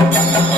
Thank yeah. you.